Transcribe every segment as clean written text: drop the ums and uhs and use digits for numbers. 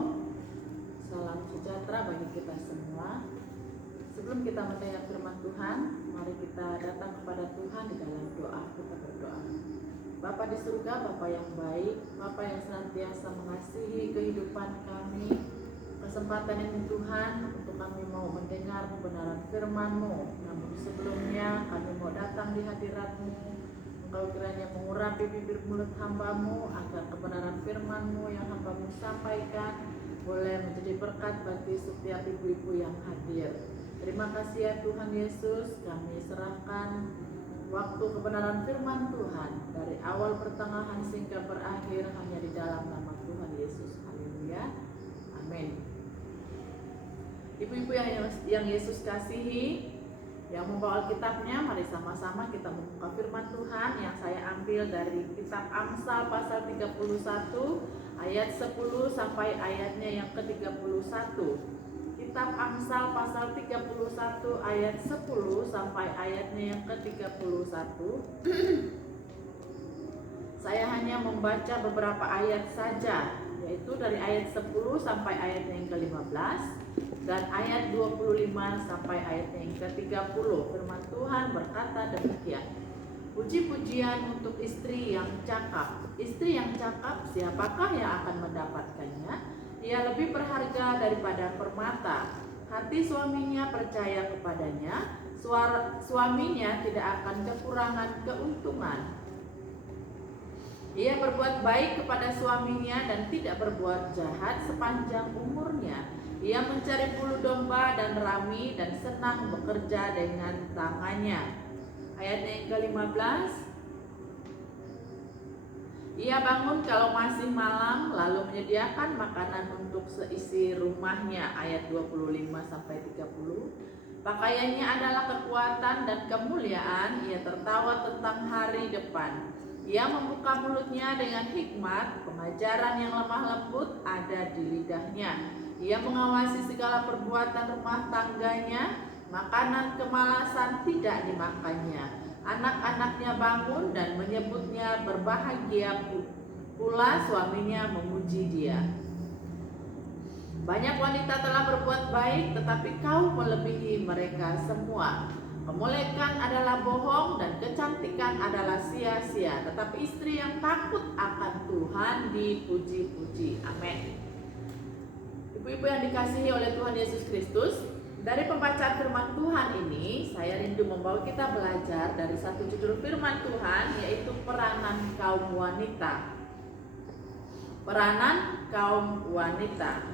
Shalom, salam sejahtera bagi kita semua. Sebelum kita mendengar firman Tuhan, mari kita datang kepada Tuhan di dalam doa. Kita berdoa. Bapa di surga, Bapa yang baik, Bapa yang senantiasa mengasihi kehidupan kami. Kesempatan ini Tuhan untuk kami mau mendengar kebenaran firman-Mu. Namun sebelumnya kami mau datang di hadirat-Mu. Engkau kiranya mengurapi bibir mulut hamba-Mu agar kebenaran firman-Mu yang hamba-Mu sampaikan boleh menjadi berkat bagi setiap ibu-ibu yang hadir. Terima kasih ya Tuhan Yesus, kami serahkan waktu kebenaran firman Tuhan dari awal pertengahan hingga berakhir hanya di dalam nama Tuhan Yesus. Haleluya. Amin. Ibu-ibu yang Yesus kasihi, yang membawa Alkitabnya, mari sama-sama kita membuka firman Tuhan yang saya ambil dari kitab Amsal pasal 31 ayat 10 sampai ayatnya yang ke-31. Kitab Amsal pasal 31 ayat 10 sampai ayatnya yang ke-31. Saya hanya membaca beberapa ayat saja, yaitu dari ayat 10 sampai ayatnya yang ke-15 dan ayat 25 sampai ayatnya yang ke-30. Firman Tuhan berkata demikian. Puji-pujian untuk istri yang cakap. Istri yang cakap, siapakah yang akan mendapatkannya? Ia lebih berharga daripada permata. Hati suaminya percaya kepadanya, suaminya tidak akan kekurangan keuntungan. Ia berbuat baik kepada suaminya dan tidak berbuat jahat sepanjang umurnya. Ia mencari bulu domba dan rami dan senang bekerja dengan tangannya. Ayatnya yang ke-15. Ia bangun kalau masih malam lalu menyediakan makanan untuk seisi rumahnya. Ayat 25 sampai 30. Pakaiannya adalah kekuatan dan kemuliaan. Ia tertawa tentang hari depan. Ia membuka mulutnya dengan hikmat. Pengajaran yang lemah lembut ada di lidahnya. Ia mengawasi segala perbuatan rumah tangganya. Makanan kemalasan tidak dimakannya. Anak-anaknya bangun dan menyebutnya berbahagia, pula suaminya memuji dia. Banyak wanita telah berbuat baik, tetapi kau melebihi mereka semua. Kemolekan adalah bohong dan kecantikan adalah sia-sia, tetapi istri yang takut akan Tuhan dipuji-puji. Amin. Ibu-ibu yang dikasihi oleh Tuhan Yesus Kristus, dari pembacaan firman Tuhan ini, saya rindu membawa kita belajar dari satu judul firman Tuhan, yaitu peranan kaum wanita. Peranan kaum wanita.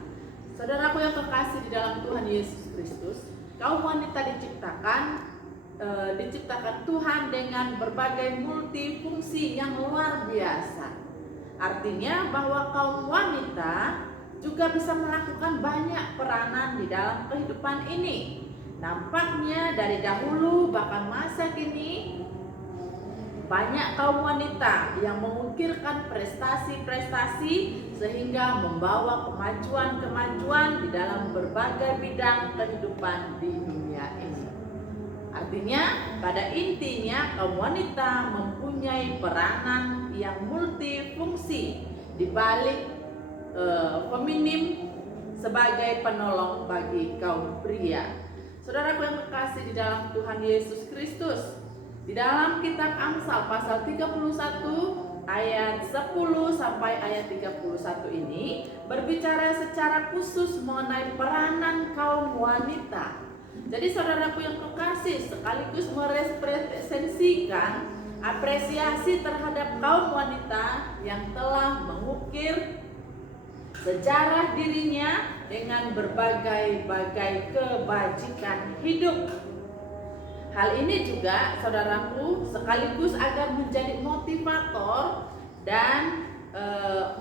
Saudaraku yang terkasih di dalam Tuhan Yesus Kristus, kaum wanita diciptakan Tuhan dengan berbagai multifungsi yang luar biasa. Artinya bahwa kaum wanita juga bisa melakukan banyak peranan di dalam kehidupan ini. Nampaknya dari dahulu bahkan masa kini banyak kaum wanita yang mengukirkan prestasi-prestasi sehingga membawa kemajuan-kemajuan di dalam berbagai bidang kehidupan di dunia ini. Artinya pada intinya kaum wanita mempunyai peranan yang multifungsi di balik feminim sebagai penolong bagi kaum pria. Saudaraku yang terkasih di dalam Tuhan Yesus Kristus, di dalam kitab Amsal pasal 31 ayat 10 sampai ayat 31 ini berbicara secara khusus mengenai peranan kaum wanita. Jadi saudaraku yang terkasih, sekaligus merepresentasikan apresiasi terhadap kaum wanita yang telah mengukir sejarah dirinya dengan berbagai-bagai kebajikan hidup. Hal ini juga saudaraku sekaligus agar menjadi motivator dan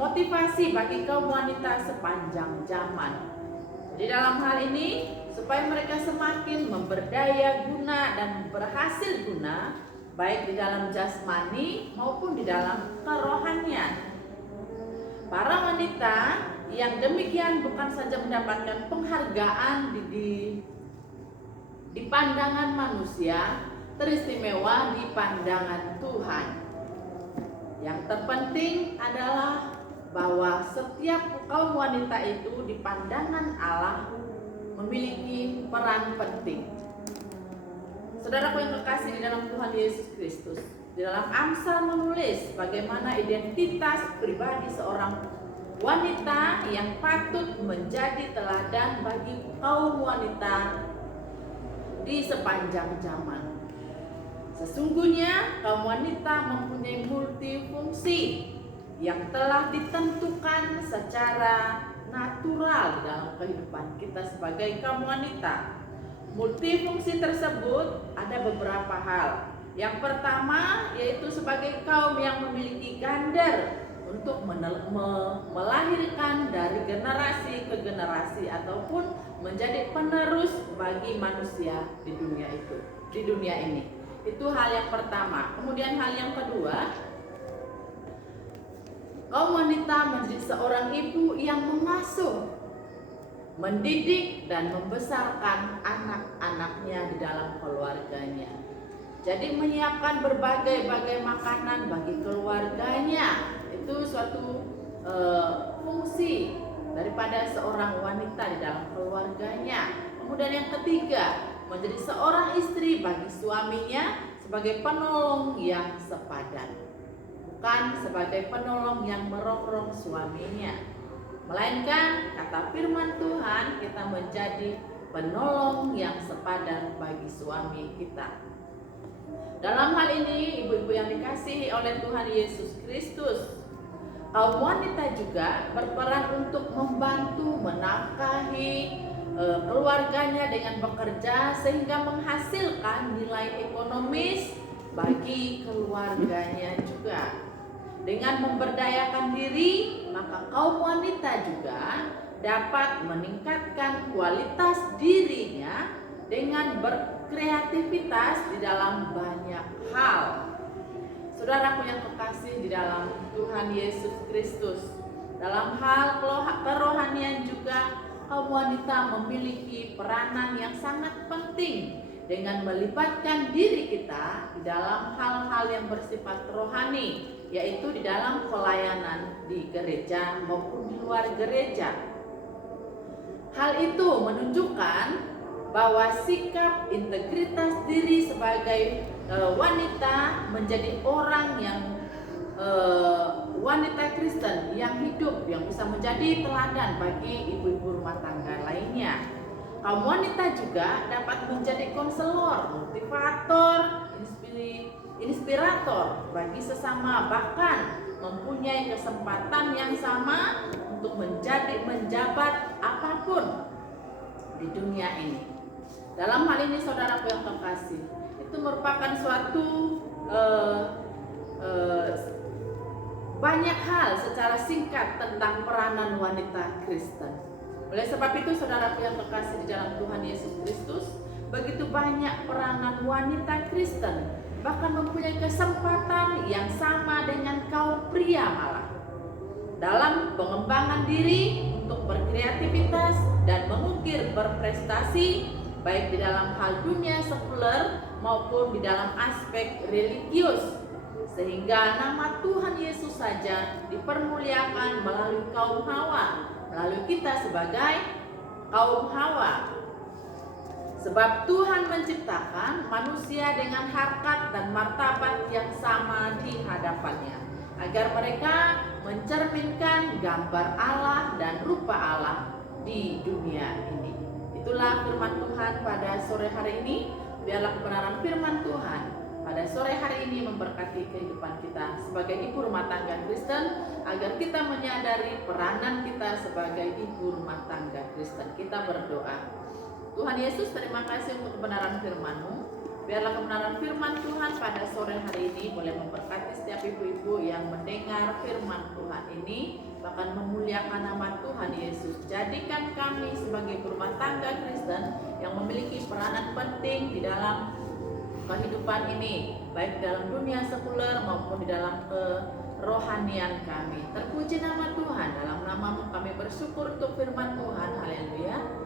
motivasi bagi kaum wanita sepanjang zaman. Di dalam hal ini supaya mereka semakin memberdaya guna dan berhasil guna baik di dalam jasmani maupun di dalam kerohanian. Para wanita yang demikian bukan saja mendapatkan penghargaan di pandangan manusia, teristimewa di pandangan Tuhan. Yang terpenting adalah bahwa setiap kaum wanita itu di pandangan Allah memiliki peran penting. Saudaraku yang kekasih di dalam Tuhan Yesus Kristus, di dalam Amsal menulis bagaimana identitas pribadi seorang wanita yang patut menjadi teladan bagi kaum wanita di sepanjang zaman. Sesungguhnya kaum wanita mempunyai multifungsi yang telah ditentukan secara natural dalam kehidupan kita sebagai kaum wanita. Multifungsi tersebut ada beberapa hal. Yang pertama yaitu sebagai kaum yang memiliki gender untuk melahirkan dari generasi ke generasi ataupun menjadi penerus bagi manusia di dunia ini. Itu hal yang pertama. Kemudian hal yang kedua, kaum wanita menjadi seorang ibu yang mengasuh, mendidik dan membesarkan anak-anaknya di dalam keluarganya. Jadi menyiapkan berbagai makanan bagi keluarganya itu suatu fungsi daripada seorang wanita di dalam keluarganya. Kemudian yang ketiga, menjadi seorang istri bagi suaminya sebagai penolong yang sepadan, bukan sebagai penolong yang merongrong suaminya, melainkan kata firman Tuhan kita menjadi penolong yang sepadan bagi suami kita. Dalam hal ini ibu-ibu yang dikasihi oleh Tuhan Yesus Kristus, kaum wanita juga berperan untuk membantu menafkahi keluarganya dengan bekerja sehingga menghasilkan nilai ekonomis bagi keluarganya juga. Dengan memberdayakan diri, maka kaum wanita juga dapat meningkatkan kualitas dirinya dengan berkreativitas di dalam banyak hal. Saudaraku yang kekasih di dalam Tuhan Yesus Kristus, dalam hal kerohanian juga kaum wanita memiliki peranan yang sangat penting dengan melibatkan diri kita di dalam hal-hal yang bersifat rohani, yaitu di dalam pelayanan di gereja maupun di luar gereja. Hal itu menunjukkan bahwa sikap integritas diri sebagai wanita menjadi orang yang wanita Kristen yang hidup, yang bisa menjadi teladan bagi ibu-ibu rumah tangga lainnya. Kaum wanita juga dapat menjadi konselor, motivator, inspirator bagi sesama, bahkan mempunyai kesempatan yang sama untuk menjabat apapun di dunia ini. Dalam hal ini saudaraku yang kekasih, itu merupakan suatu banyak hal secara singkat tentang peranan wanita Kristen. Oleh sebab itu saudaraku yang kekasih di dalam Tuhan Yesus Kristus, begitu banyak peranan wanita Kristen bahkan mempunyai kesempatan yang sama dengan kaum pria malah dalam pengembangan diri untuk berkreativitas dan mengukir berprestasi baik di dalam hal dunia sekuler maupun di dalam aspek religius, sehingga nama Tuhan Yesus saja dipermuliakan melalui kaum Hawa, melalui kita sebagai kaum Hawa. Sebab Tuhan menciptakan manusia dengan harkat dan martabat yang sama di hadapannya, agar mereka mencerminkan gambar Allah dan rupa Allah di dunia ini. Itulah firman Tuhan pada sore hari ini. Biarlah kebenaran firman Tuhan pada sore hari ini memberkati kehidupan kita sebagai ibu rumah tangga Kristen, agar kita menyadari peranan kita sebagai ibu rumah tangga Kristen. Kita berdoa. Tuhan Yesus, terima kasih untuk kebenaran firman-Mu. Biarlah kebenaran firman Tuhan pada sore hari ini boleh memberkati setiap ibu-ibu yang mendengar firman Tuhan ini, bahkan memuliakan nama Tuhan Yesus. Jadikan kami sebagai rumah tangga Kristen yang memiliki peranan penting di dalam kehidupan ini, baik dalam dunia sekuler maupun di dalam kerohanian kami. Terpuji nama Tuhan, dalam nama-Mu kami bersyukur untuk firman Tuhan. Haleluya.